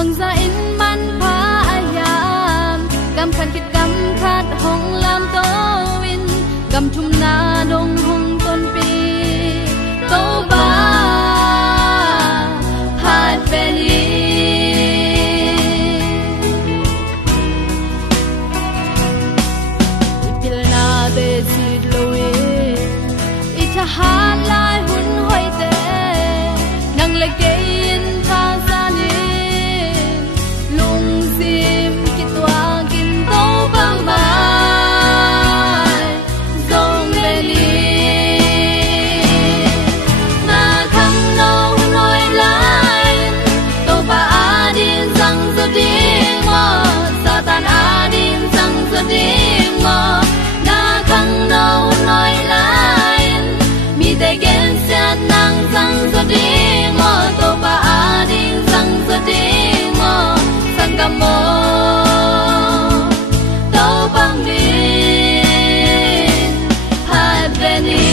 bằng ra in man phá ayam gam khăn kít gam khát hong lam tô in gam chum na dong hong ton pi tô ba hat beni ipil na de sid loe ita han lai hun hoi te nang le ke in tha sa ni lung sim ki tua kin to bang mai dong le li na kham no noi lai to ba adin sang zo ding mo satan adin sang zo ding mo na kham no noi lai mi de gen san nang sang zo ding mo to ba adin sang zo ding mo sang ga mo to bang din hat beni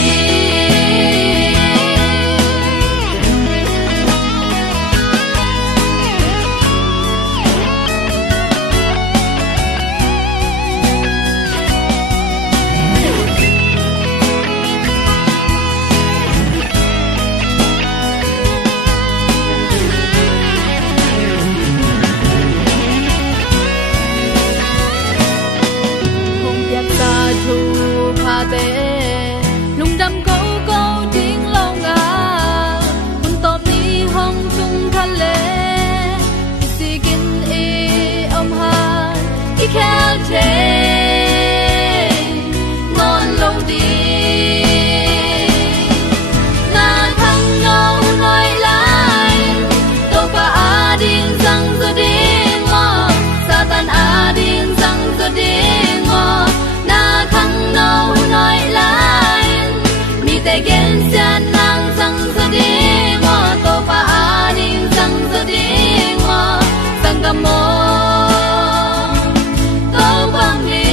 lung đâm câu câu tiếng lâu ngà hun top ni hong chung khăn lệ si kin e om ha I can't take non lâu đi na thăng ngâu nói lại to pa adin sang zo ding mo satan adin sang zo ding mo na thăng ngâu nói lại mi te gen san nang sang zo ding mo to pa adin sang zo ding mo sang ga mo to bang ni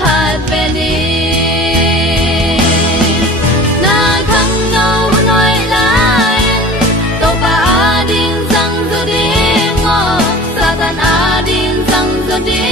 hat beni na thăng ngâu nói lại to pa adin sang zo ding mo satan adin sang zo ding